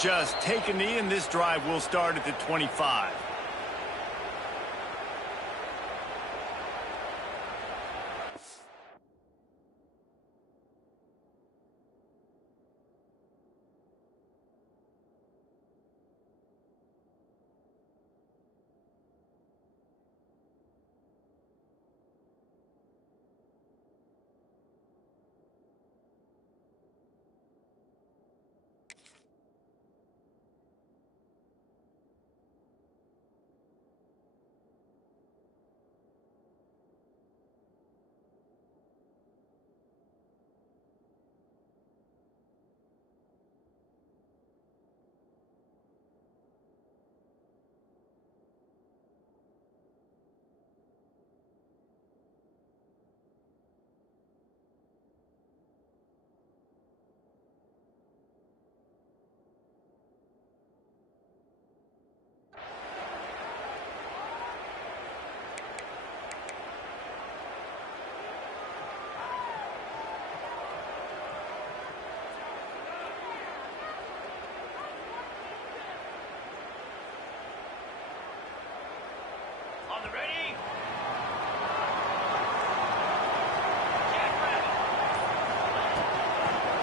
just take a knee, and this drive will start at the 25.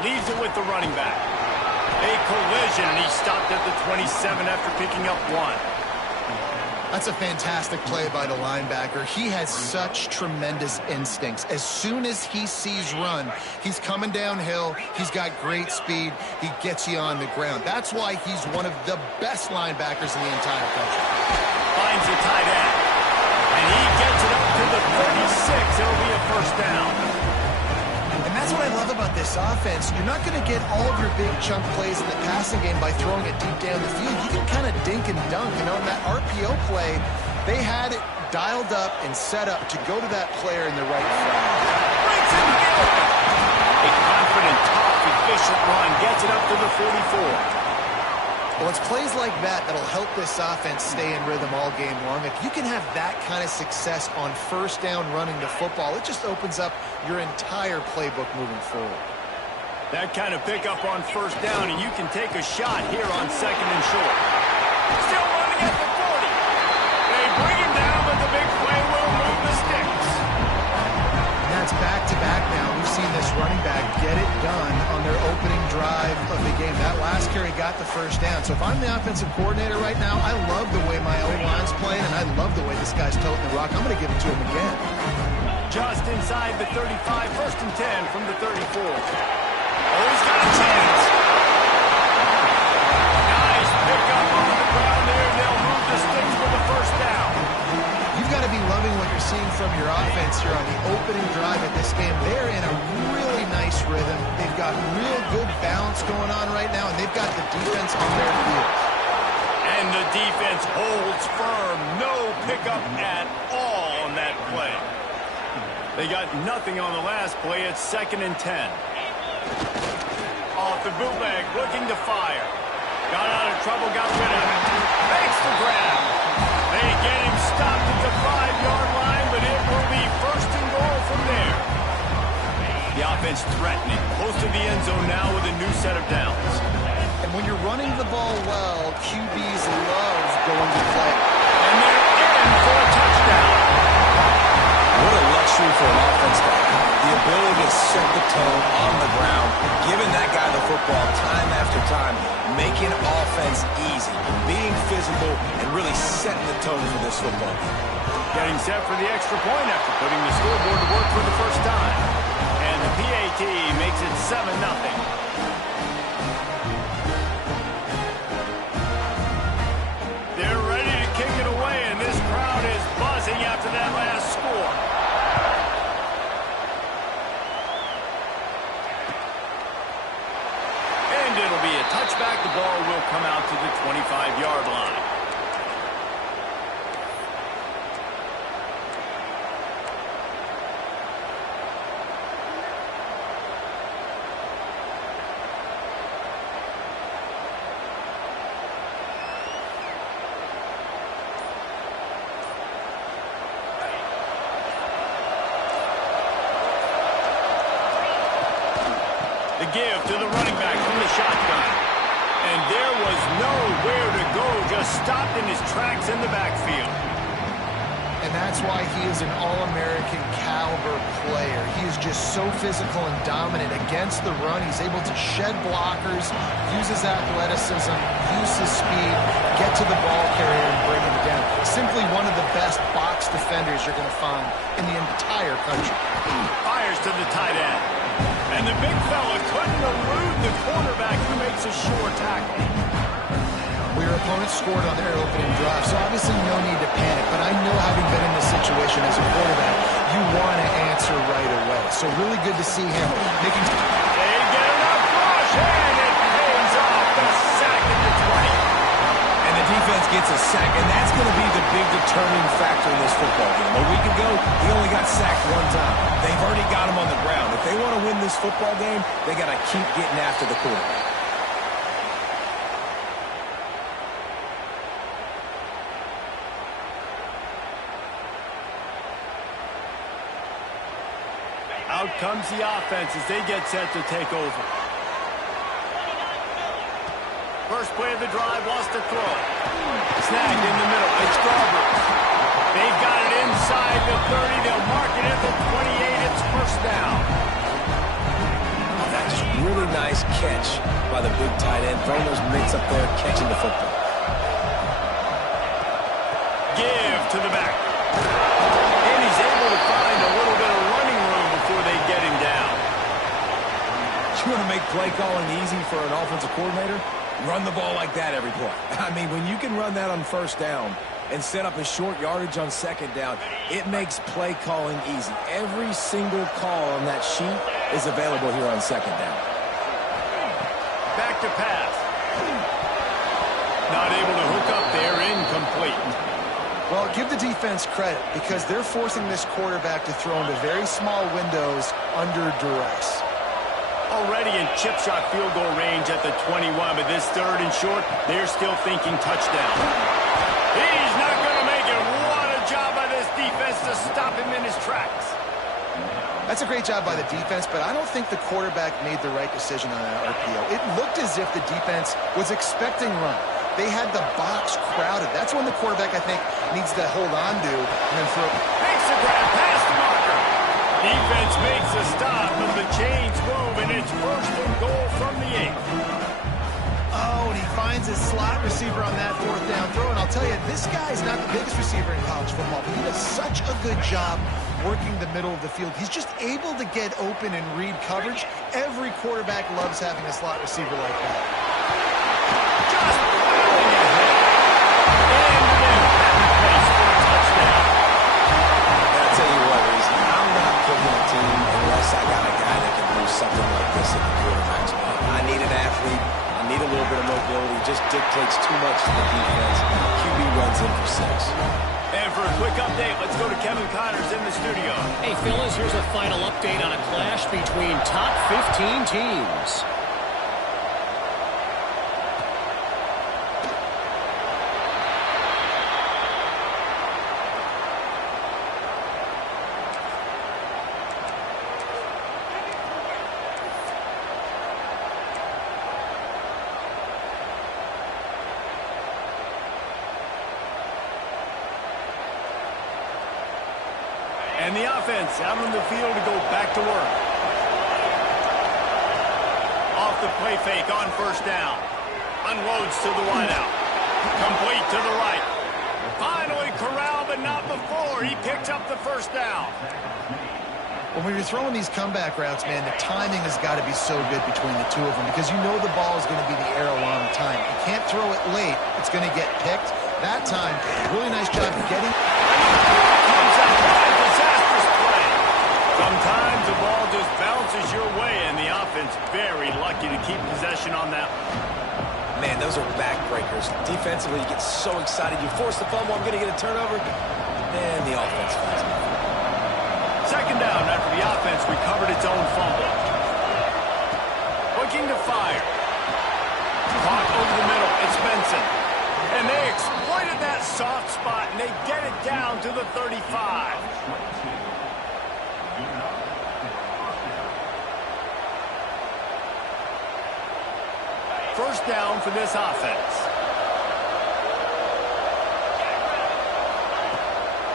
Leaves it with the running back. A collision, and he stopped at the 27 after picking up 1. That's a fantastic play by the linebacker. He has such tremendous instincts. As soon as he sees run, he's coming downhill. He's got great speed. He gets you on the ground. That's why he's one of the best linebackers in the entire country. Finds the tight end. And he gets it up to the 36. It'll be a first down. And that's what I love about this offense. You're not going to get all of your big chunk plays in the passing game by throwing it deep down the field. You can kind of dink and dunk. And on that RPO play, they had it dialed up and set up to go to that player in the right front. Breaks in the open. A confident, tough, efficient run gets it up to the 44. Well, it's plays like that that'll help this offense stay in rhythm all game long. If you can have that kind of success on first down running the football, it just opens up your entire playbook moving forward. That kind of pickup on first down, and you can take a shot here on second and short. Still running at the 40. They bring him down, but the big play will move the sticks. And that's back-to-back now. We've seen this running back get it done on their opening drive of the game. That last carry got the first down. So if I'm the offensive coordinator right now, I love the way my O-line's playing, and I love the way this guy's toting the rock. I'm going to give it to him again. Just inside the 35, first and 10 from the 34. Oh, he's got a chance. Nice pickup on the ground there. They'll move the sticks for the first down. You've got to be loving what you're seeing from your offense here on the opening drive of this game. They're in a really nice rhythm. They've got real good balance going on right now, and they've got the defense on their heels. And the defense holds firm. No pickup at all on that play. They got nothing on the last play. It's second and 10. Off the bootleg, looking to fire. Got out of trouble, got rid of it. Makes the grab. They get him stopped at the 5-yard line, but it will be first and goal from there. The offense threatening, close to the end zone now with a new set of downs. And when you're running the ball well, QBs love going to play. And they're in for a touchdown. What a luxury for an offense to have. The ability to set the tone on the ground, giving that guy the football time after time, making offense easy, being physical, and really setting the tone for this football game. Getting set for the extra point after putting the scoreboard to work for the first time. And the PAT makes it 7-0. They're ready to kick it away, and this crowd is buzzing after that last score. And it'll be a touchback. The ball will come out to the 25-yard line. The give to the running back from the shotgun. And there was nowhere to go, just stopped in his tracks in the backfield. And that's why he is an All-American caliber player. He is just so physical and dominant against the run. He's able to shed blockers, use his athleticism, use his speed, get to the ball carrier and bring him down. Simply one of the best box defenders you're going to find in the entire country. Fires to the tight end. And the big fella couldn't elude the cornerback who makes a sure tackle. Well, your opponent scored on their opening drive, so obviously no need to panic. But I know, having been in this situation as a quarterback, you want to answer right away. So really good to see him making... They get enough rush, and it pays off. The sack at the 20. And the defense gets a sack, and that's going to be the big determining factor in this football game. A week ago, he only got sacked one time. They've already got him on the ground. If they want to win this football game, they got to keep getting after the quarterback. Out comes the offense as they get set to take over. First play of the drive, lost the throw. Snagged in the middle. It's Garber. They've got it inside the 30. They'll mark it at the 28. It's first down. That's just really nice catch by the big tight end. Throwing those mitts up there, catching the football. Give to the back. And he's able to find a little bit of running room before they get him down. You want to make play calling easy for an offensive coordinator? Run the ball like that every play. I mean, when you can run that on first down and set up a short yardage on second down, it makes play calling easy. Every single call on that sheet is available here on second down. Back to pass. Not able to hook up there, incomplete. Well, give the defense credit because they're forcing this quarterback to throw into very small windows under duress. Already in chip shot field goal range at the 21, but this third and short, they're still thinking touchdown. He's not going to make it. What a job by this defense to stop him in his tracks. That's a great job by the defense, but I don't think the quarterback made the right decision on that RPO. It looked as if the defense was expecting run. They had the box crowded. That's when the quarterback, I think, needs to hold on to and then throw. Makes the grab, pass the marker. Defense makes a stop, but the chains move, and it's first and goal from the 8. Oh, and he finds his slot receiver on that fourth down throw. And I'll tell you, this guy is not the biggest receiver in college football, but he does such a good job working the middle of the field. He's just able to get open and read coverage. Every quarterback loves having a slot receiver like that. Just plowing ahead. And then that place for a touchdown. I'll tell you what, Reese, I'm not picking a team unless I got a guy that can do something like this at the quarterback spot. I need an athlete. I need a little bit of mobility. It just dictates too much to the defense. QB runs in for 6. And for a quick update, let's go to Kevin Connors in the studio. Hey, fellas, here's a final update on a clash between top 15 teams. And the offense out on the field to go back to work. Off the play fake on first down. Unloads to the wideout. Complete to the right. Finally corralled, but not before. He picked up the first down. Well, when you're throwing these comeback routes, man, the timing has got to be so good between the two of them because you know the ball is going to be the air a long time. You can't throw it late. It's going to get picked. That time, really nice job of getting... Comes out by disastrous play. Sometimes the ball just bounces your way, and the offense very lucky to keep possession on that. Man, those are backbreakers. Defensively, you get so excited. You force the fumble, I'm going to get a turnover, and the offense finds it. Second down after the offense recovered its own fumble. Looking to fire. Caught over the middle. It's Benson. And they exploited that soft spot, and they get it down to the 35. first down for this offense.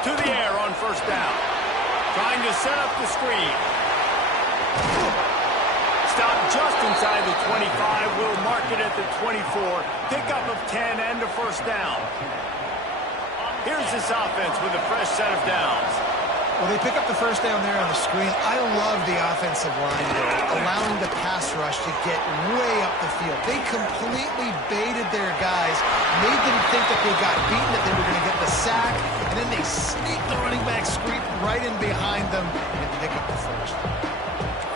To the air on first down. Trying to set up the screen. Stop just inside the 25. Will mark it at the 24. Pickup of 10 and a first down. Here's this offense with a fresh set of downs. Well, they pick up the first down there on the screen. I love the offensive line there, allowing the pass rush to get way up the field. They completely baited their guys, made them think that they got beaten, that they were going to get the sack, and then they sneak the running back screen right in behind them and pick up the first.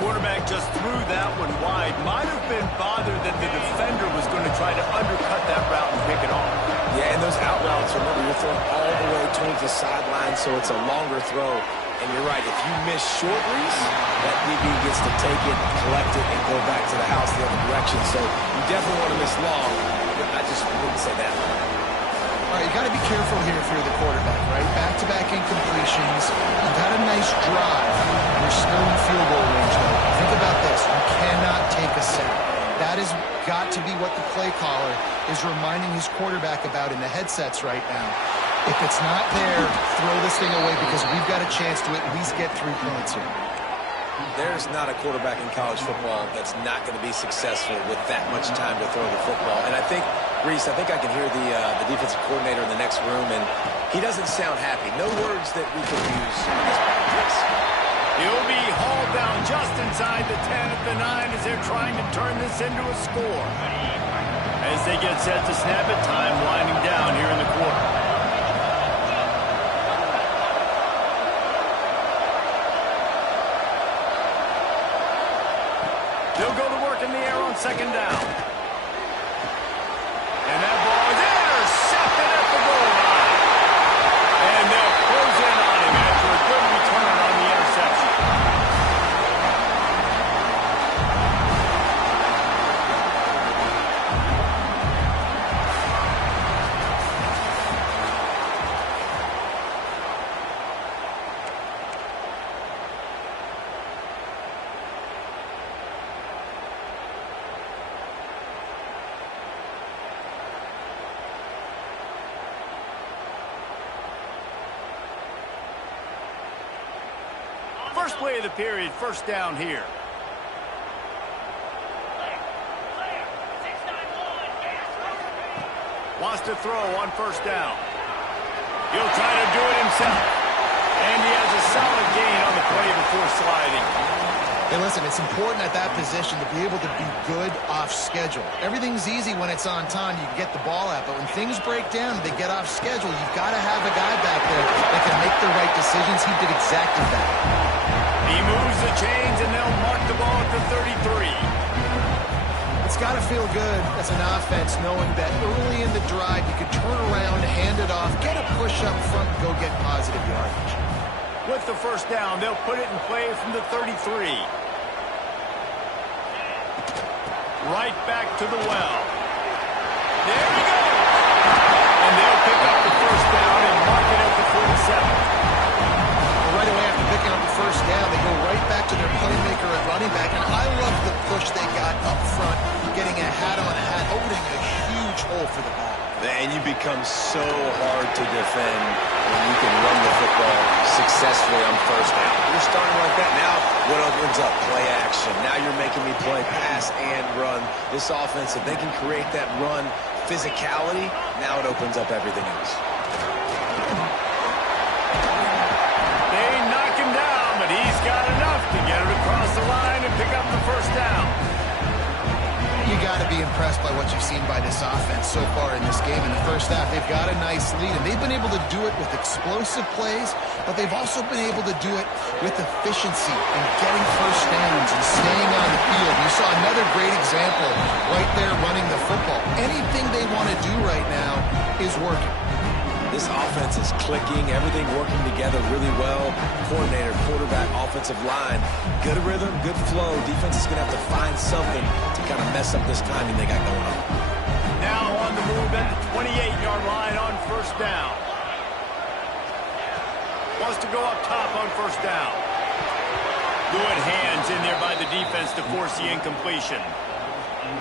Quarterback just threw that one wide. Might have been bothered that the defender was going to try to undercut that route and pick it off. Yeah, and those out routes, remember, you're throwing all the way towards the sideline, so it's a longer throw. And you're right, if you miss short reads, that DB gets to take it, collect it, and go back to the house the other direction. So you definitely want to miss long, but I just wouldn't say that. All right, you got to be careful here if you're the quarterback, right? Back-to-back incompletions. You've had a nice drive. You're still in field goal range, though. Think about this. You cannot take a sack. That has got to be what the play caller is reminding his quarterback about in the headsets right now. If it's not there, throw this thing away because we've got a chance to at least get 3 points here. There's not a quarterback in college football that's not going to be successful with that much time to throw the football. And I think, Reese, I can hear the defensive coordinator in the next room, and he doesn't sound happy. No words that we can use in this practice. He'll be hauled down just inside the 10 at the 9 as they're trying to turn this into a score. As they get set to snap it, time winding down here in the quarter. They'll go to work in the air on second down. And that ball is intercepted at the goal line. And they'll close in on him after a good return on the interception. First play of the period, first down here. Wants to throw on first down. He'll try to do it himself. And he has a solid gain on the play before sliding. Hey, listen, it's important at that position to be able to be good off schedule. Everything's easy when it's on time. You can get the ball out. But when things break down, they get off schedule. You've got to have a guy back there that can make the right decisions. He did exactly that. He moves the chains, and they'll mark the ball at the 33. It's got to feel good as an offense knowing that early in the drive you could turn around, hand it off, get a push up front, and go get positive yardage. With the first down, they'll put it in play from the 33. Right back to the well. There he goes! And they'll pick up the first down and mark it at the 47. Right away after picking up the first down, they go right back to their playmaker at running back. And I love the push they got up front, getting a hat-on-hat, opening a huge hole for the back. And you become so hard to defend when you can run the football successfully on first down. You're starting like that. Now, what opens up? Play action. Now you're making me play pass and run. This offense, if they can create that run physicality, now it opens up everything else. They knock him down, but he's got enough to get it across the line and pick up the first down. You got to be impressed by what you've seen by this offense so far in this game. In the first half, they've got a nice lead, and they've been able to do it with explosive plays, but they've also been able to do it with efficiency and getting first downs and staying on the field. You saw another great example right there running the football. Anything they want to do right now is working. This offense is clicking, everything working together really well. Coordinator, quarterback, offensive line, good rhythm, good flow. Defense is going to have to find something to kind of mess up this timing they got going on. Now on the move at the 28-yard line on first down. Wants to go up top on first down. Good hands in there by the defense to force the incompletion.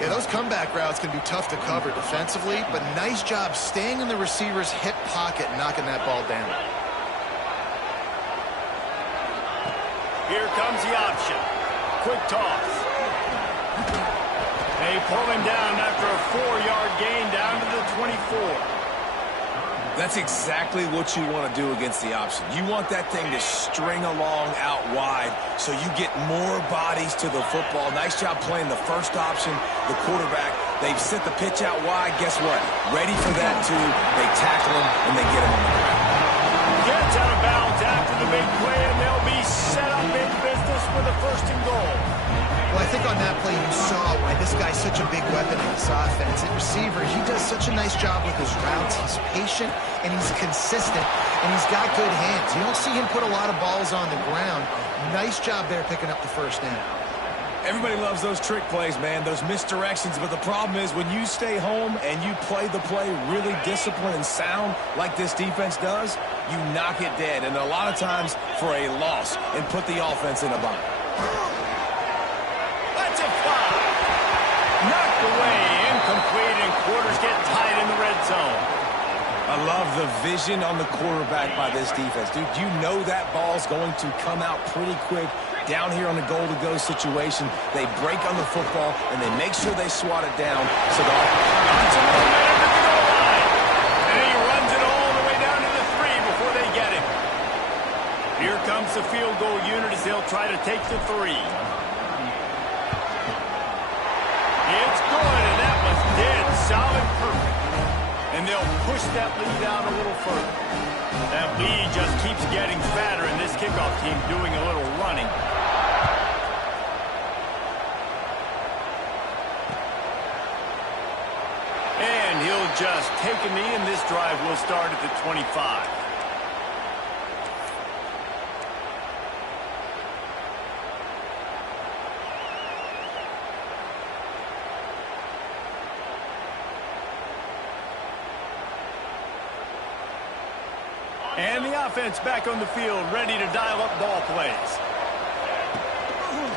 Yeah, those comeback routes can be tough to cover defensively, but nice job staying in the receiver's hip pocket and knocking that ball down. Here comes the option. Quick toss. They pull him down after a 4-yard gain down to the 24. That's exactly what you want to do against the option. You want that thing to string along out wide so you get more bodies to the football. Nice job playing the first option, the quarterback. They've sent the pitch out wide. Guess what? Ready for that, too. They tackle him, and they get him on the ground. Gets out of bounds after the big play, and they'll be set up in business with a 1st and goal. Well, I think on that play you saw why this guy's such a big weapon in this offense. At receiver, he does such a nice job with his routes. He's patient, and he's consistent, and he's got good hands. You don't see him put a lot of balls on the ground. Nice job there picking up the 1st down. Everybody loves those trick plays, man, those misdirections. But the problem is when you stay home and you play the play really disciplined and sound like this defense does, you knock it dead. And a lot of times for a loss and put the offense in a bind. That's a fly. Knocked away, incomplete, and quarters get tied in the red zone. I love the vision on the quarterback by this defense. Dude, you know that ball's going to come out pretty quick. Down here on the goal-to-go situation, they break on the football, and they make sure they swat it down. So the It's a momentum at the goal line. And he runs it all the way down to the 3 before they get him. Here comes the field goal unit as they'll try to take the 3. It's good, and that was dead solid perfect. And they'll push that lead out a little further. That lead just keeps getting fatter, and this kickoff team doing a little running. And he'll just take a knee, and this drive will start at the 25. And the offense back on the field, ready to dial up ball plays.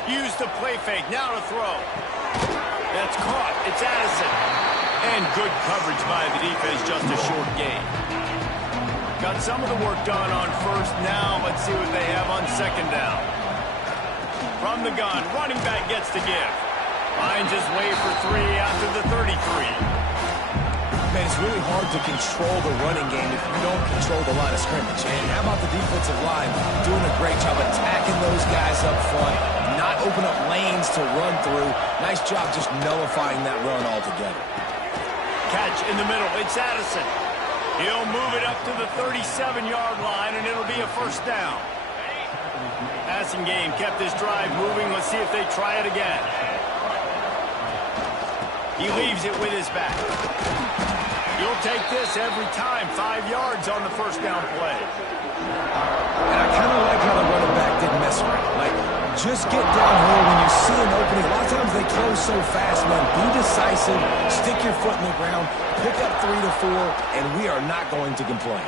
Use the play fake, now to throw. That's caught, it's Addison. And good coverage by the defense, just a short gain. Got some of the work done on 1st, now let's see what they have on 2nd down. From the gun, running back gets the give. Finds his way for 3 after the 33. Man, it's really hard to control the running game if you don't control the line of scrimmage. And how about the defensive line doing a great job attacking those guys up front, not open up lanes to run through. Nice job just nullifying that run altogether. Catch in the middle, it's Addison. He'll move it up to the 37-yard line, and it'll be a 1st down. Passing game kept this drive moving. Let's see if they try it again. He leaves it with his back. You'll take this every time. 5 yards on the 1st down play. And I kind of like how the running back didn't mess around. Like, just get downhill when you see an opening. A lot of times they close so fast, man. Be decisive, stick your foot in the ground, pick up 3 to 4, and we are not going to complain.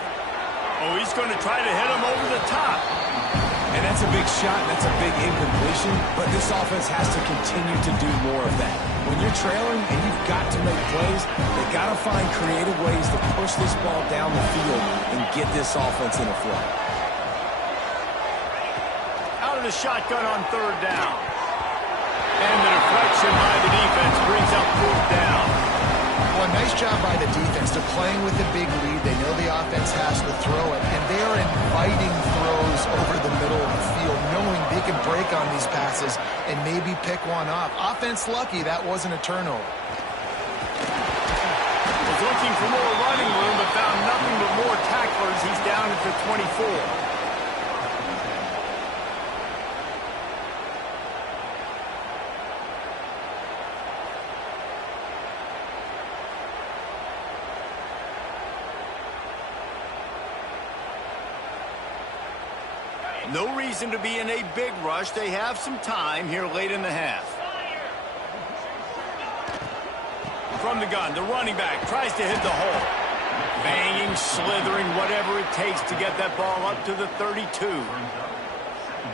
Oh, he's going to try to hit him over the top. And that's a big shot, and that's a big incompletion, but this offense has to continue to do more of that. When you're trailing and you've got to make plays, they've got to find creative ways to push this ball down the field and get this offense in a flow. Out of the shotgun on 3rd down. And the deflection by the defense brings up 4th down. Well, nice job by the defense. They're playing with a big lead. They know the offense has to throw it, and they are inviting throws over the middle of the field, knowing they can break on these passes and maybe pick one off. Offense lucky that wasn't a turnover. Was looking for more running room, but found nothing but more tacklers. He's down at the 24. No reason to be in a big rush. They have some time here late in the half. From the gun, the running back tries to hit the hole. Banging, slithering, whatever it takes to get that ball up to the 32.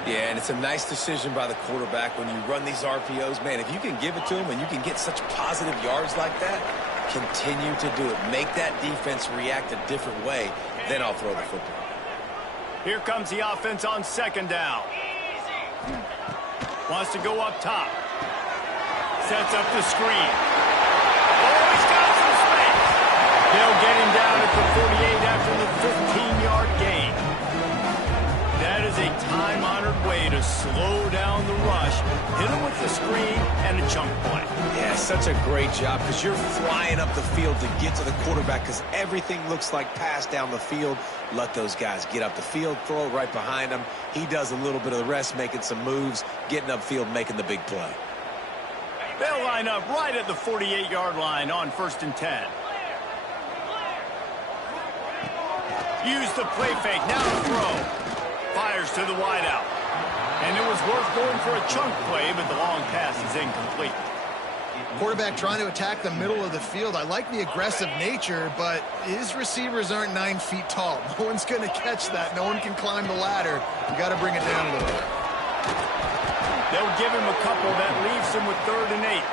Yeah, and it's a nice decision by the quarterback when you run these RPOs. Man, if you can give it to him and you can get such positive yards like that, continue to do it. Make that defense react a different way, then I'll throw the football. Here comes the offense on second down. Wants to go up top. Sets up the screen. Oh, he's got some space. They'll get him down at the 48 after the 15-yard gain. That is a time-honored way to slow down the rush, hit him with the screen, and a chunk play. Yeah, such a great job because you're flying up the field to get to the quarterback because everything looks like pass down the field. Let those guys get up the field, throw it right behind him. He does a little bit of the rest, making some moves, getting upfield, making the big play. They'll line up right at the 48-yard line on 1st and 10. Use the play fake, now to throw. Fires to the wideout. And it was worth going for a chunk play, but the long pass is incomplete. Quarterback trying to attack the middle of the field. I like the aggressive nature, but his receivers aren't 9 feet tall. No one's going to catch that. No one can climb the ladder. You got to bring it down a little bit. They'll give him a couple that leaves him with 3rd and 8.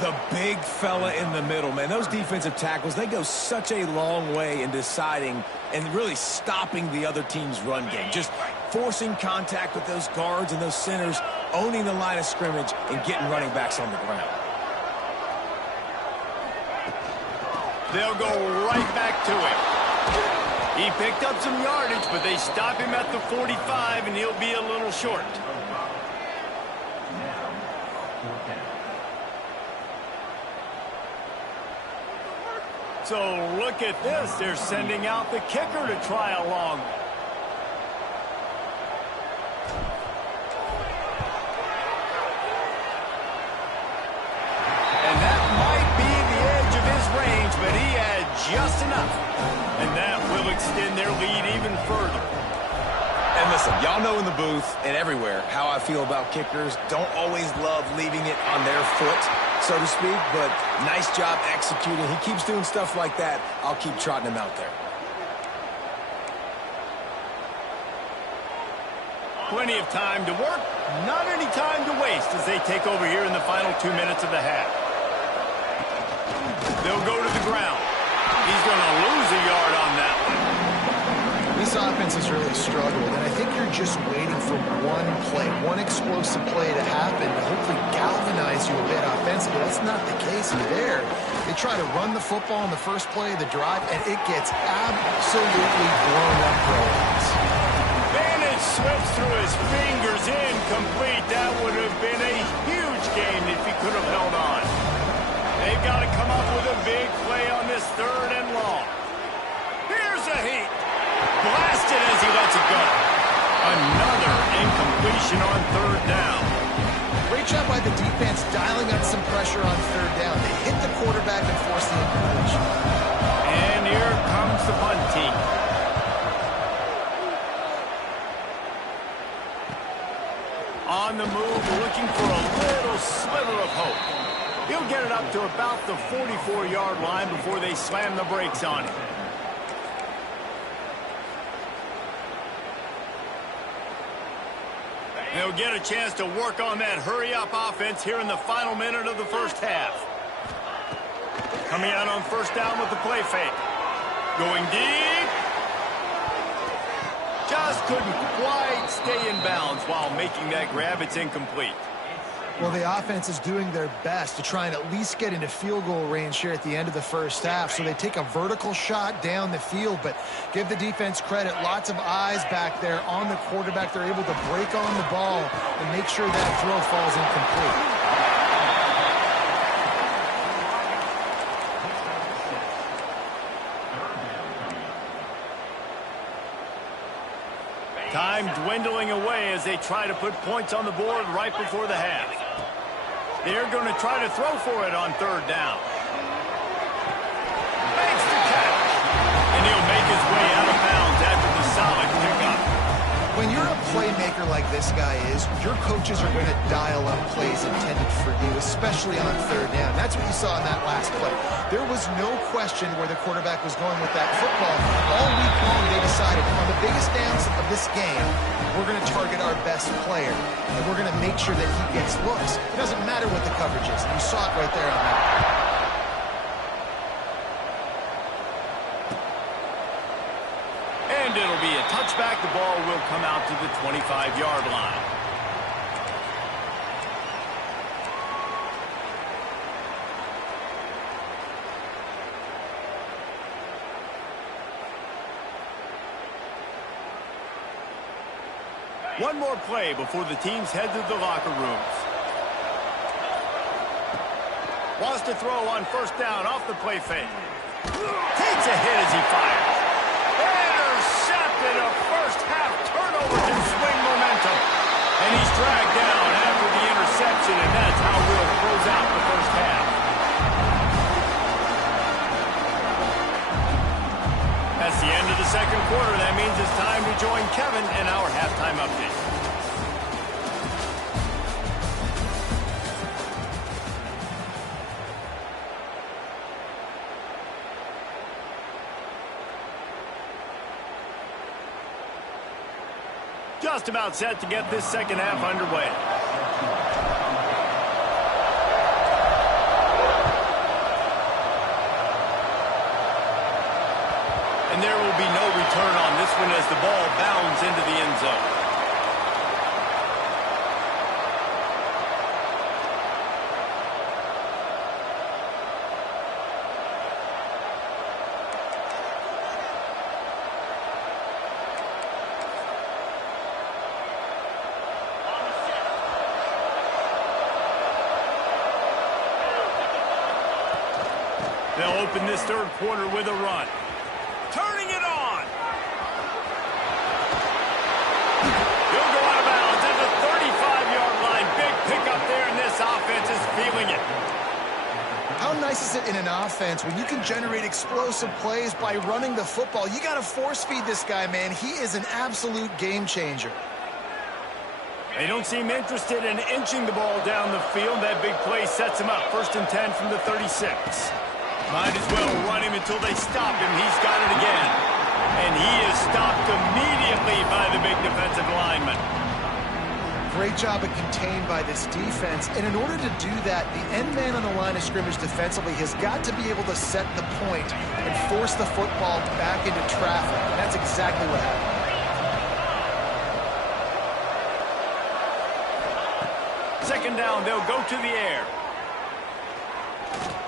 The big fella in the middle, man. Those defensive tackles, they go such a long way in deciding and really stopping the other team's run game. Just forcing contact with those guards and those centers, owning the line of scrimmage, and getting running backs on the ground. They'll go right back to him. He picked up some yardage, but they stop him at the 45, and he'll be a little short. So look at this. They're sending out the kicker to try a long one. And that might be the edge of his range, but he had just enough. And that will extend their lead even further. And listen, y'all know in the booth and everywhere how I feel about kickers. Don't always love leaving it on their foot, so to speak, but nice job executing. He keeps doing stuff like that. I'll keep trotting him out there. Plenty of time to work, not any time to waste as they take over here in the final 2 minutes of the half. They'll go to the ground. He's going to lose a yard on that one. This offense has really struggled, and I think you're just waiting for one play, one explosive play to happen to hopefully galvanize you a bit offensively. That's not the case there. They try to run the football in the first play of the drive, and it gets absolutely blown up for a loss. Bandage slips through his fingers, incomplete. That would have been a huge game if he could have held on. They've got to come up with a big play on this 3rd and long. Here's a heat. Blasted as he lets it go. Another incompletion on 3rd down. Great job by the defense dialing up some pressure on 3rd down. They hit the quarterback and forced the incompletion. And here comes the punt team. On the move, looking for a little sliver of hope. He'll get it up to about the 44-yard line before they slam the brakes on him. They'll get a chance to work on that hurry-up offense here in the final minute of the first half. Coming out on 1st down with the play fake. Going deep. Just couldn't quite stay in bounds while making that grab. It's incomplete. Well, the offense is doing their best to try and at least get into field goal range here at the end of the first half. So they take a vertical shot down the field, but give the defense credit. Lots of eyes back there on the quarterback. They're able to break on the ball and make sure that throw falls incomplete. Time dwindling away as they try to put points on the board right before the half. They're going to try to throw for it on 3rd down. Makes the catch. And he'll make his way out of bounds after the solid pickup. When you're a playmaker like this guy is, your coaches are going to dial up plays intended for you, especially on 3rd down. That's what you saw in that last play. There was no question where the quarterback was going with that football. All week long, they decided on the biggest downs of this game, we're going to target our best player, and we're going to make sure that he gets looks. It doesn't matter what the coverage is. You saw it right there on that. And it'll be a touchback. The ball will come out to the 25-yard line. One more play before the teams head to the locker rooms. Wants to throw on first down off the play fake. Takes a hit as he fires. Intercepted. A first half turnover can swing momentum. And he's dragged down after the interception, and that's how we'll close out the first half. That's the end of the second quarter. That means it's time to join Kevin in our halftime update. Just about set to get this second half underway. And there will be no return on this one as the ball bounds into the end zone. They'll open this third quarter with a run. Turning it on. He'll go out of bounds at the 35-yard line. Big pickup there, and this offense is feeling it. How nice is it in an offense when you can generate explosive plays by running the football? You got to force feed this guy, man. He is an absolute game changer. They don't seem interested in inching the ball down the field. That big play sets him up. 1st and 10 from the 36. Might as well run him until they stop him. He's got it again. And he is stopped immediately by the big defensive lineman. Great job of contained by this defense. And in order to do that, the end man on the line of scrimmage defensively has got to be able to set the point and force the football back into traffic. And that's exactly what happened. Second down, they'll go to the air.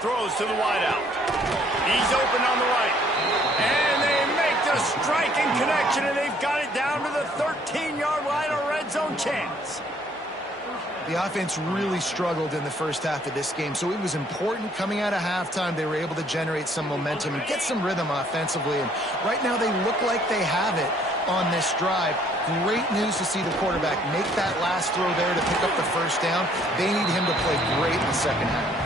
Throws to the wideout. He's open on the right. And they make the striking connection, and they've got it down to the 13-yard line, a red zone chance. The offense really struggled in the first half of this game, so it was important coming out of halftime. They were able to generate some momentum and get some rhythm offensively. And right now they look like they have it on this drive. Great news to see the quarterback make that last throw there to pick up the first down. They need him to play great in the second half.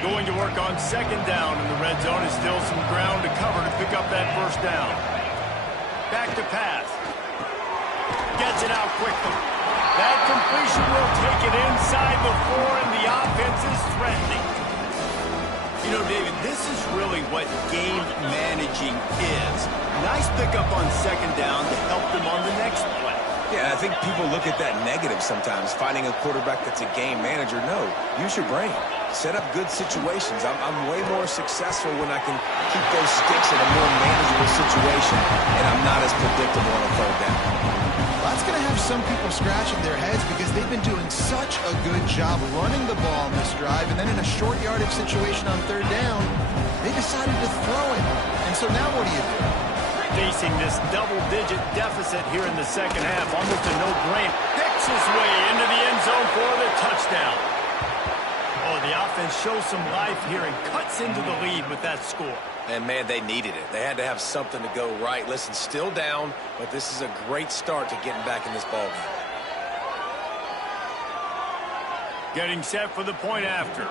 Going to work on second down in the red zone. Is still some ground to cover to pick up that first down. Back to pass. Gets it out quickly. That completion will take it inside the 4, and the offense is threatening. You know, David, this is really what game managing is. Nice pickup on second down to help them on the next play. Yeah, I think people look at that negative sometimes, finding a quarterback that's a game manager. No, use your brain. Set up good situations. I'm way more successful when I can keep those sticks in a more manageable situation, and I'm not as predictable on a third down. Well, that's going to have some people scratching their heads because they've been doing such a good job running the ball on this drive, and then in a short yardage situation on third down, they decided to throw it. And so now what do you do? Facing this double-digit deficit here in the second half, almost a no-brainer. Picks his way into the end zone for the touchdown. Oh, the offense shows some life here and cuts into the lead with that score. And, man, they needed it. They had to have something to go right. Listen, still down, but this is a great start to getting back in this ballgame. Getting set for the point after.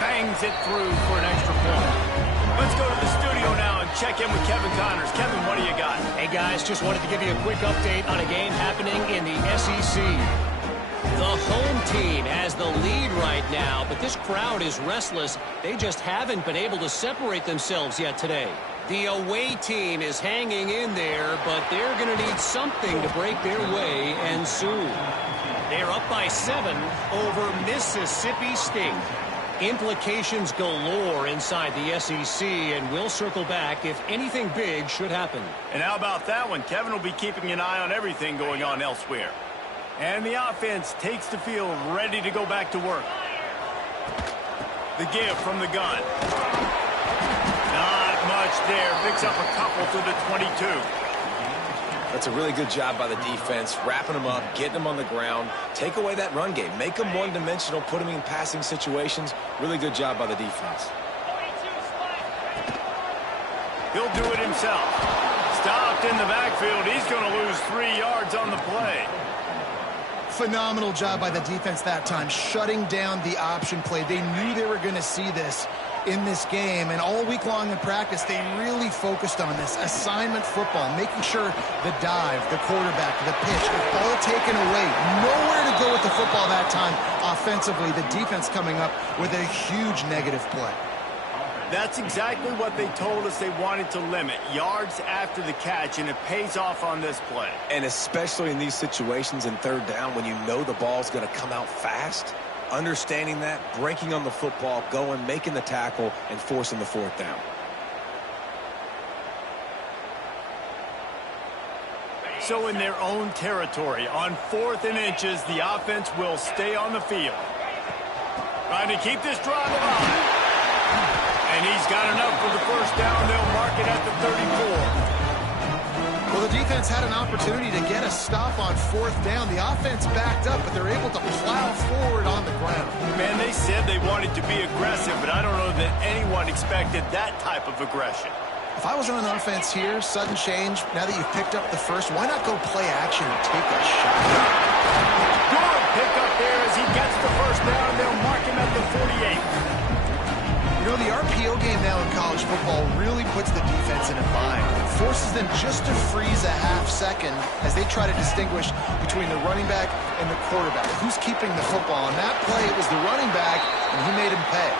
Bangs it through for an extra point. Let's go to the studio now and check in with Kevin Connors. Kevin, what do you got? Hey, guys, just wanted to give you a quick update on a game happening in the SEC. The home team has the lead right now, but this crowd is restless. They just haven't been able to separate themselves yet today. The away team is hanging in there, but they're going to need something to break their way, and soon. They're up by 7 over Mississippi State. Implications galore inside the SEC, and we'll circle back if anything big should happen. And how about that one? Kevin will be keeping an eye on everything going on elsewhere. And the offense takes the field ready to go back to work. The give from the gun. Not much there. Picks up a couple to the 22. That's a really good job by the defense, wrapping them up, getting them on the ground. Take away that run game. Make them one-dimensional, put them in passing situations. Really good job by the defense. He'll do it himself. Stopped in the backfield. He's going to lose 3 yards on the play. Phenomenal job by the defense that time, shutting down the option play. They knew they were going to see this in this game, and all week long in practice, they really focused on this assignment football, making sure the dive, the quarterback, the pitch, all taken away. Nowhere to go with the football that time offensively. The defense coming up with a huge negative play. That's exactly what they told us they wanted to limit, yards after the catch, and it pays off on this play. And especially in these situations in third down when you know the ball's going to come out fast, understanding that, breaking on the football, going, making the tackle, and forcing the 4th down. So in their own territory, on 4th and inches, the offense will stay on the field. Trying to keep this drive alive. And he's got enough for the 1st down. They'll mark it at the 34. Well, the defense had an opportunity to get a stop on 4th down. The offense backed up, but they're able to plow forward on the ground. Man, they said they wanted to be aggressive, but I don't know that anyone expected that type of aggression. If I was on offense here, sudden change, now that you've picked up the first, why not go play action and take a shot? Good pickup there as he gets the 1st down. They'll mark him at the 48. You know, the RPO game now in college football really puts the defense in a bind. It forces them just to freeze a half second as they try to distinguish between the running back and the quarterback. Who's keeping the football? On that play, it was the running back, and he made him pay.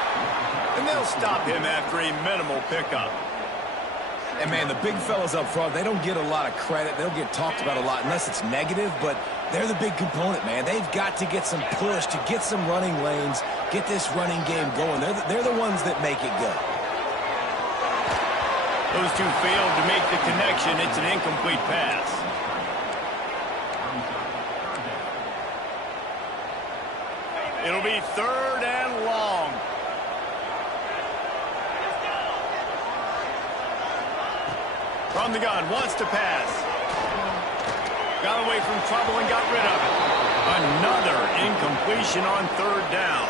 And they'll stop him after a minimal pickup. And, man, the big fellas up front, they don't get a lot of credit. They don't get talked about a lot unless it's negative, but they're the big component, man. They've got to get some push, to get some running lanes, get this running game going. They're the ones that make it go. Those two failed to make the connection. It's an incomplete pass. It'll be 3rd and long. From the gun, wants to pass. Got away from trouble and got rid of it. Another incompletion on 3rd down.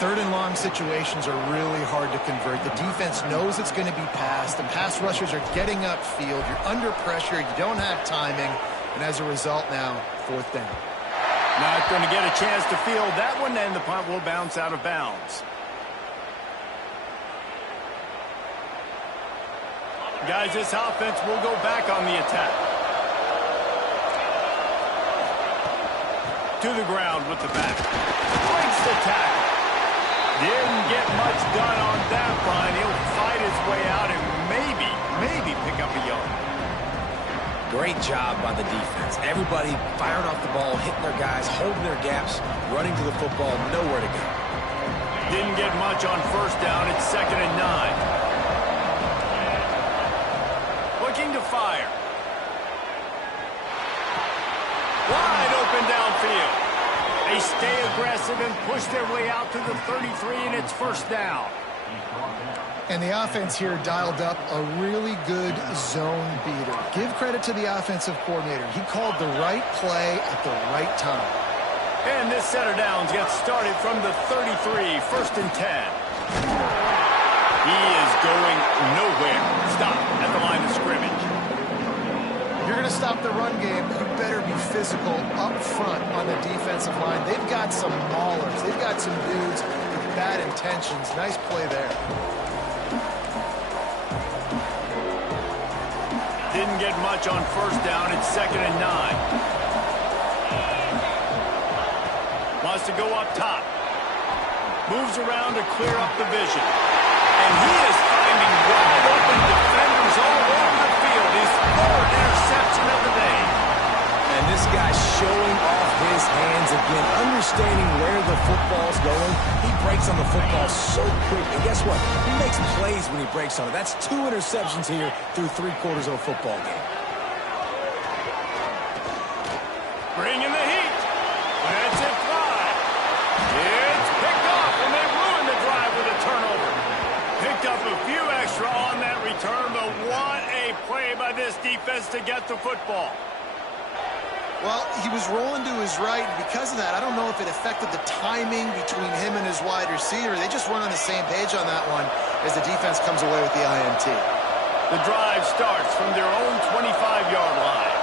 3rd and long situations are really hard to convert. The defense knows it's going to be passed. The pass rushers are getting upfield. You're under pressure. You don't have timing. And as a result now, 4th down. Not going to get a chance to field that one, and the punt will bounce out of bounds. Guys, this offense will go back on the attack. To the ground with the back. Breaks the tackle. Didn't get much done on that run. He'll fight his way out and maybe pick up a yard. Great job by the defense. Everybody firing off the ball, hitting their guys, holding their gaps, running to the football, nowhere to go. Didn't get much on 1st down. It's 2nd and 9. Looking to fire. Wide open downfield. They stay aggressive and push their way out to the 33, and it's 1st down. And the offense here dialed up a really good zone beater. Give credit to the offensive coordinator. He called the right play at the right time. And this set of downs gets started from the 33, 1st and 10. He is going nowhere. Stop at the line of scrimmage. If you're going to stop the run game, you better be physical up front on the defensive line. They've got some maulers. They've got some dudes with bad intentions. Nice play there. didn't get much on first down. It's 2nd and 9. Wants to go up top. Moves around to clear up the vision. And he is finding wide open defenders all over the field. His 3rd interception of the day. And this guy's showing off his hands again, understanding where the football's going. He breaks on the football so quick. And guess what? He makes plays when he breaks on it. That's 2 interceptions here through 3 quarters of a football game. Bringing the heat. Lets it fly. It's picked off, and they ruin the drive with a turnover. Picked up a few extra on that return, but what a play by this defense to get the football. Well, he was rolling to his right, and because of that, I don't know if it affected the timing between him and his wide receiver. They just weren't on the same page on that one as the defense comes away with the INT. The drive starts from their own 25-yard line.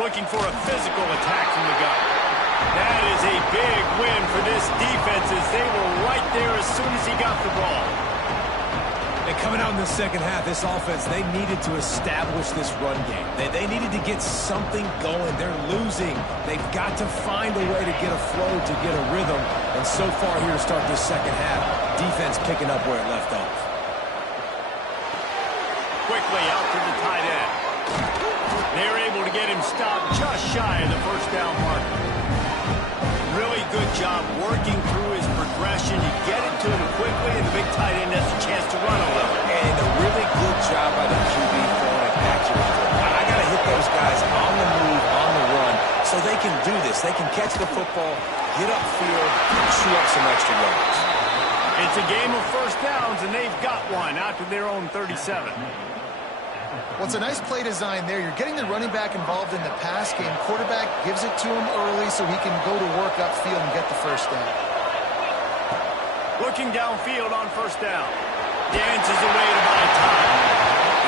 Looking for a physical attack from the gun. That is a big win for this defense as they were right there as soon as he got the ball. And coming out in the second half, this offense, they needed to establish this run game. They needed to get something going. They're losing. They've got to find a way to get a flow, to get a rhythm. And so far here to start this second half, defense picking up where it left off. Quickly out to the tight end. They're able to get him stopped just shy of the first down marker. Really good job working through his progression. You get it to him quickly, and the big tight end has a chance to run a little. And a really good job by the QB throwing it accurately. I got to hit those guys on the move, on the run, so they can do this. They can catch the football, get upfield, and chew up some extra yards. It's a game of first downs, and they've got one out to their own 37. Well, it's a nice play design there. You're getting the running back involved in the pass game. Quarterback gives it to him early so he can go to work upfield and get the first down. Looking downfield on first down. Dances away to buy time.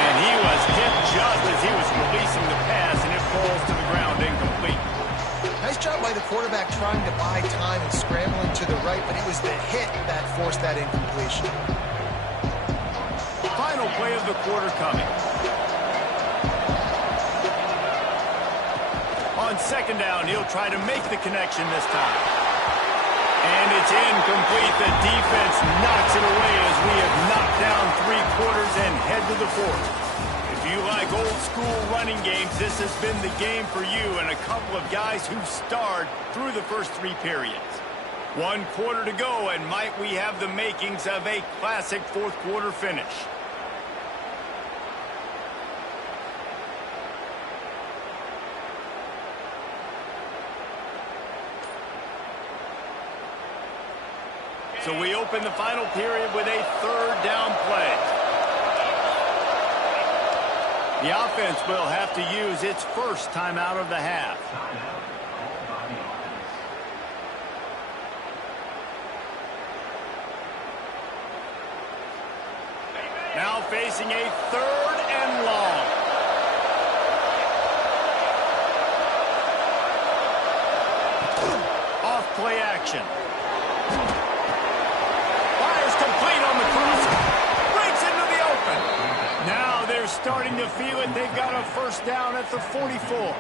And he was hit just as he was releasing the pass, and it falls to the ground incomplete. Nice job by the quarterback trying to buy time and scrambling to the right, but it was the hit that forced that incompletion. Final play of the quarter coming. On second down, he'll try to make the connection this time. And it's incomplete. The defense knocks it away as we have knocked down 3 quarters and head to the 4th. If you like old school running games, this has been the game for you and a couple of guys who've starred through the first 3 periods. 1 quarter to go, and might we have the makings of a classic 4th quarter finish. So we open the final period with a 3rd down play. The offense will have to use its first timeout of the half. Now facing a 3rd and long. Off play action. Complete on the crosser. Breaks into the open. Now they're starting to feel it. They've got a first down at the 44.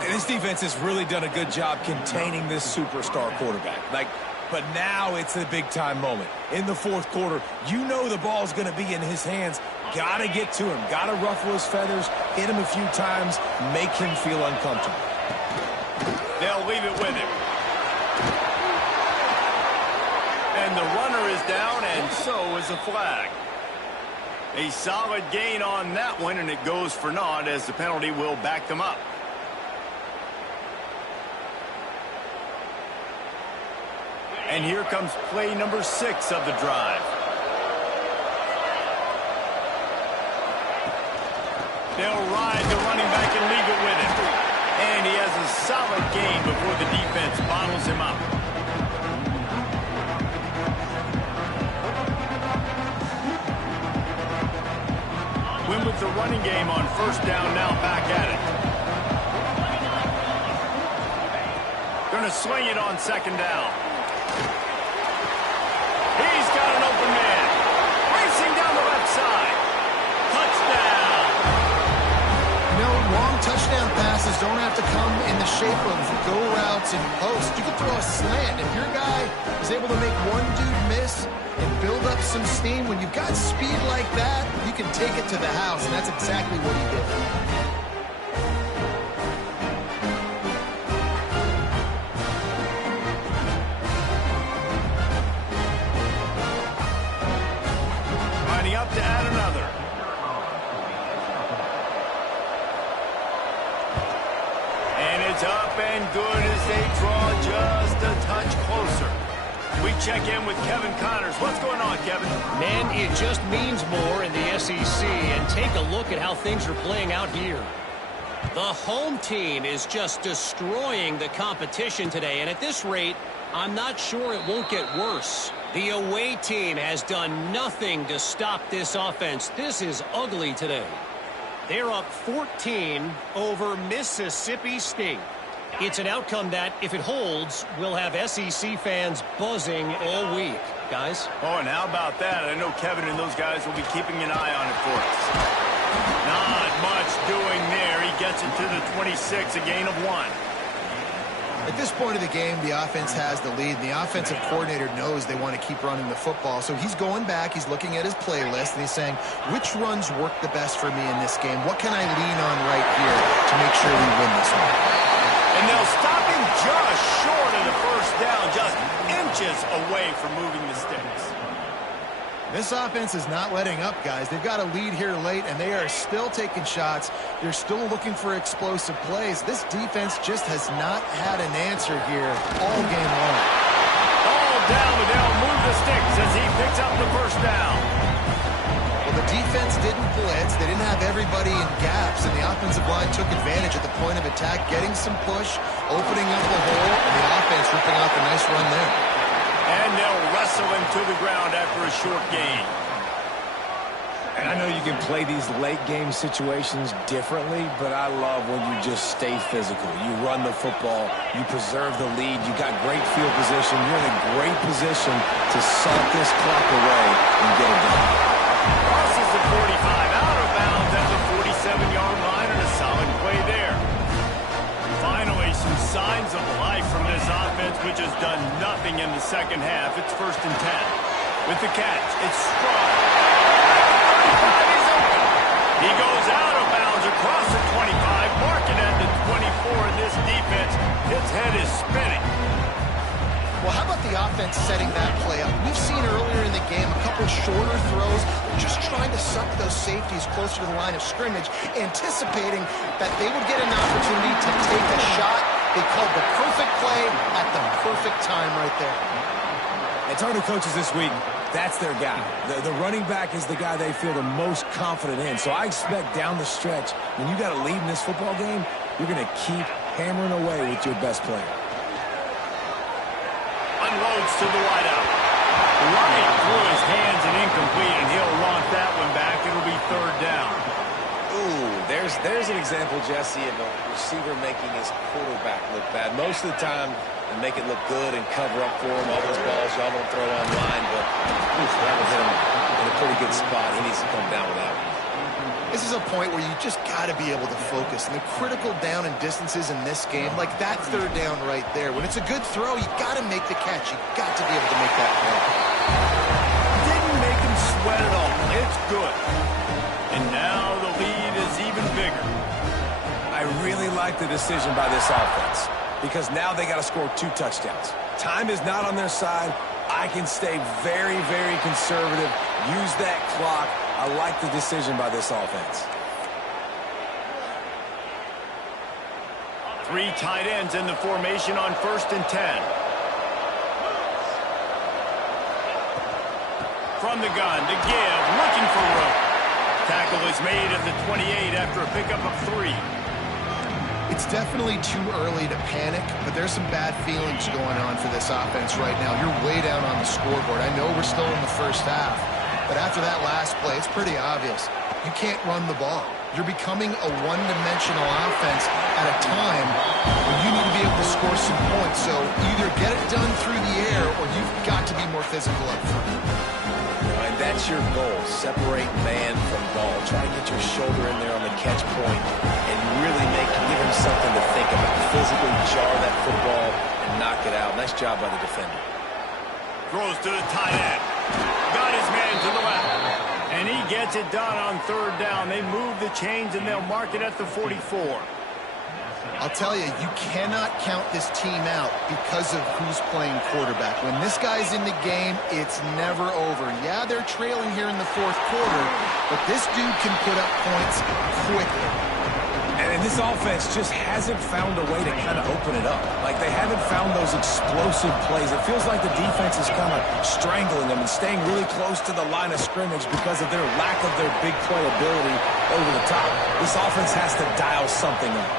And this defense has really done a good job containing this superstar quarterback. But now it's the big-time moment. In the 4th quarter, you know the ball's going to be in his hands. Got to get to him. Got to ruffle his feathers, hit him a few times, make him feel uncomfortable. They'll leave it with him. And the runner is down, and so is the flag. A solid gain on that one, and it goes for naught as the penalty will back them up. And here comes play number 6 of the drive. They'll ride the running back and leave it with him. And he has a solid gain before the defense bottles him up. Win with the running game on first down, now back at it. Going to swing it on second down. He's got an open man. Racing down the left side. Touchdown. long touchdown passes don't have to come in the shape of go routes and posts. You can throw a slant. If your guy is able to make one dude miss and build up some steam, when you've got speed like that, you can take it to the house, and that's exactly what he did. Lining up to add another. And it's up and good as they draw just a touch closer. We check in with Kevin Connors. What's going on, Kevin? Man, it just means more in the SEC, and take a look at how things are playing out here. The home team is just destroying the competition today, and at this rate, I'm not sure it won't get worse. The away team has done nothing to stop this offense. This is ugly today. They're up 14 over Mississippi State. It's an outcome that, if it holds, will have SEC fans buzzing all week. Guys? Oh, and how about that? I know Kevin and those guys will be keeping an eye on it for us. Not much doing there. He gets it to the 26, a gain of 1. At this point of the game, the offense has the lead. The offensive coordinator knows they want to keep running the football. So he's going back, he's looking at his playlist, and he's saying, which runs work the best for me in this game? What can I lean on right here to make sure we win this one? And they'll stop him just short of the first down, just inches away from moving the sticks. This offense is not letting up, guys. They've got a lead here late, and they are still taking shots. They're still looking for explosive plays. This defense just has not had an answer here all game long. All down, but they'll move the sticks as he picks up the first down. Well, the defense didn't blitz. They didn't have everybody in gaps, and the offensive line took advantage at the point of attack, getting some push, opening up the hole, and the offense ripping off a nice run there. And they'll wrestle him to the ground after a short gain. And I know you can play these late game situations differently, but I love when you just stay physical. You run the football, you preserve the lead, you got great field position, you're in a great position to salt this clock away and get it done. Crosses the 45, out of bounds at the 47-yard line, and a solid play there. Finally, some signs of life from this offense, which has done nothing in the second half. It's 1st and 10. With the catch, it's strong. He's open. He goes out of bounds across the 25, marking at the 24, and this defense, its head is spinning. Well, how about the offense setting that play up? We've seen earlier in the game a couple shorter throws, just trying to suck those safeties closer to the line of scrimmage, anticipating that they would get an opportunity to take a shot. They called the perfect play at the perfect time right there. And talking to coaches this week, that's their guy. The running back is the guy they feel the most confident in. So I expect down the stretch, when you got a lead in this football game, you're going to keep hammering away with your best player. Unloads to the wideout. Right through his hands and incomplete, and he'll launch that one back. It'll be 3rd down. Ooh, there's an example, Jesse, of a receiver making his quarterback look bad. Most of the time, they make it look good and cover up for him. All those balls y'all don't throw online, but that was hit him in a pretty good spot. He needs to come down with that one. This is a point where you just got to be able to focus. And the critical down and distances in this game, like that 3rd down right there, when it's a good throw, you got to make the catch. You got to be able to make that play. Didn't make him sweat at all. It's good. And now the lead is even bigger. I really like the decision by this offense because now they got to score 2 touchdowns. Time is not on their side. I can stay very, very conservative, use that clock. I like the decision by this offense. 3 tight ends in the formation on 1st and 10. From the gun to give, looking for room. Tackle is made at the 28 after a pickup of 3. It's definitely too early to panic, but there's some bad feelings going on for this offense right now. You're way down on the scoreboard. I know we're still in the first half, but after that last play, it's pretty obvious. You can't run the ball. You're becoming a one-dimensional offense at a time when you need to be able to score some points. So either get it done through the air or you've got to be more physical up front. And that's your goal. Separate man from ball. Try to get your shoulder in there on the catch point and really physically jar that football and knock it out. Nice job by the defender. Throws to the tight end. Got his man to the left. And he gets it done on third down. They move the chains, and they'll mark it at the 44. I'll tell you, you cannot count this team out because of who's playing quarterback. When this guy's in the game, it's never over. Yeah, they're trailing here in the fourth quarter, but this dude can put up points quickly. And this offense just hasn't found a way to kind of open it up. Like, they haven't found those explosive plays. It feels like the defense is kind of strangling them and staying really close to the line of scrimmage because of their lack of their big play ability over the top. This offense has to dial something up.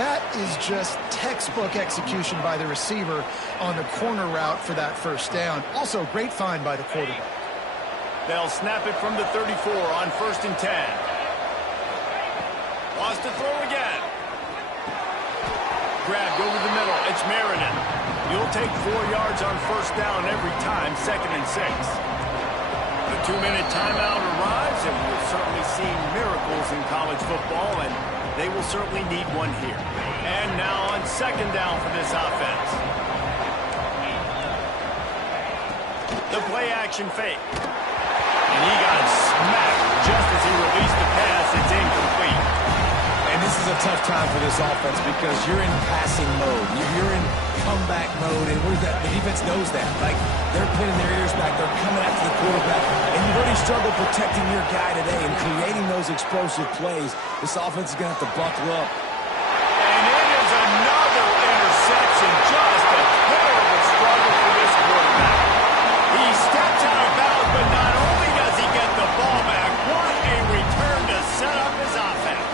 That is just textbook execution by the receiver on the corner route for that first down. Also, great find by the quarterback. They'll snap it from the 34 on 1st and 10. Wants to throw again. Grabbed over the middle. It's Marion. You'll take 4 yards on first down every time, 2nd and 6. The 2-minute timeout arrives, and we've certainly seen miracles in college football, and they will certainly need one here. And now on 2nd down for this offense. The play-action fake. And he got smacked just as he released the pass. It's incomplete. And this is a tough time for this offense because you're in passing mode. You're in comeback mode, and the defense knows that. Like, they're pinning their ears back. They're coming after the quarterback. And you've already struggled protecting your guy today and creating those explosive plays. This offense is going to have to buckle up. And it is another interception. Just a terrible struggle for this quarterback. He steps out of bounds, but not only does he get the ball back, what a return to set up his offense.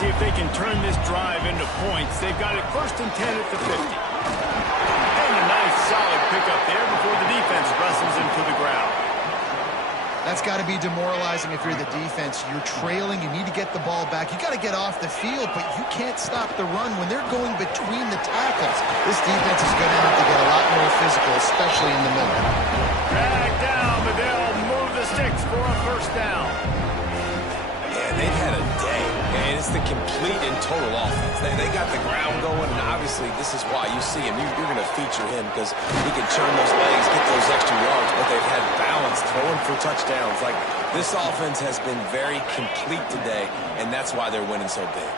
See if they can turn this drive into points. They've got it 1st and 10 at the 50. And a nice solid pickup there before the defense wrestles him to the ground. That's got to be demoralizing if you're the defense. You're trailing. You need to get the ball back. You got to get off the field, but you can't stop the run when they're going between the tackles. This defense is going to have to get a lot more physical, especially in the middle. Drag down, but they'll move the sticks for a first down. Yeah, they've had a day. And it's the complete and total offense. They got the ground going, and obviously this is why you see him. You're going to feature him because he can churn those legs, get those extra yards, but they've had balance, throwing for touchdowns. Like, this offense has been very complete today, and that's why they're winning so big.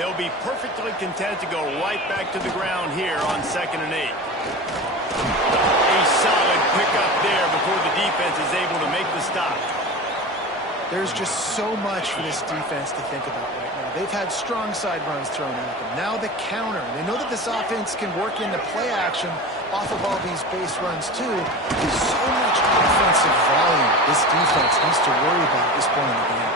They'll be perfectly content to go right back to the ground here on 2nd and 8. A solid pickup there before the defense is able to make the stop. There's just so much for this defense to think about right now. They've had strong side runs thrown at them. Now the counter. They know that this offense can work into play action off of all these base runs too. There's so much offensive volume this defense needs to worry about at this point in the game.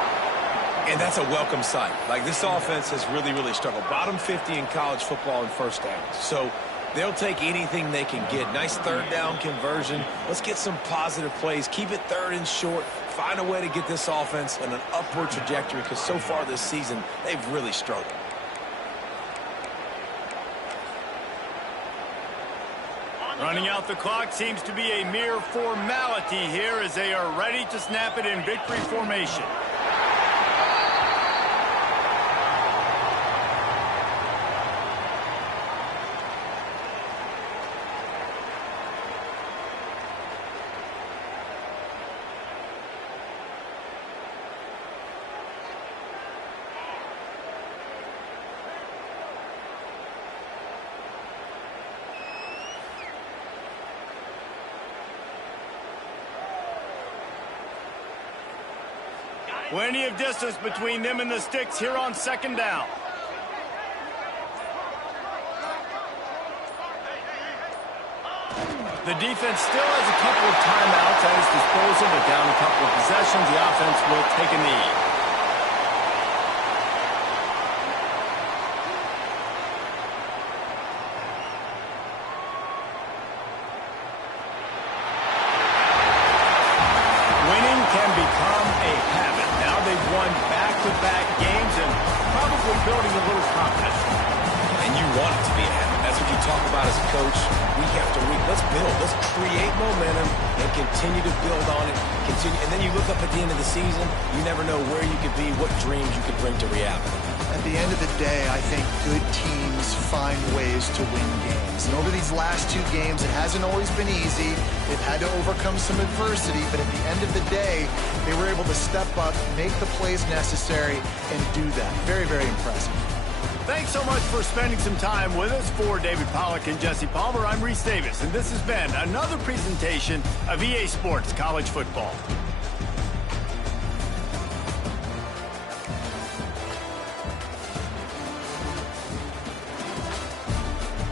And that's a welcome sight. Like, this offense has really, really struggled. Bottom 50 in college football in first downs. So they'll take anything they can get. Nice 3rd down conversion. Let's get some positive plays. Keep it 3rd and short. Find a way to get this offense on an upward trajectory because so far this season, they've really struggled. Running out the clock seems to be a mere formality here as they are ready to snap it in victory formation. Plenty of distance between them and the sticks here on 2nd down. The defense still has a couple of timeouts at its disposal, but down a couple of possessions, the offense will take a knee. Winning can become a habit. Now they've won back-to-back games and probably building a little confidence. And you want it to be a habit. That's what you talk about as a coach week after week. Let's build. Let's create momentum and continue to build on it. And then you look up at the end of the season, you never know where you could be, what dreams you could bring to reality. At the end of the day, I think good teams find ways to win games. And over these last 2 games, it hasn't always been easy. They've had to overcome some adversity, but at the end of the day, they were able to step up, make the plays necessary, and do that. Very, very impressive. Thanks so much for spending some time with us. For David Pollack and Jesse Palmer, I'm Reese Davis, and this has been another presentation of EA Sports College Football.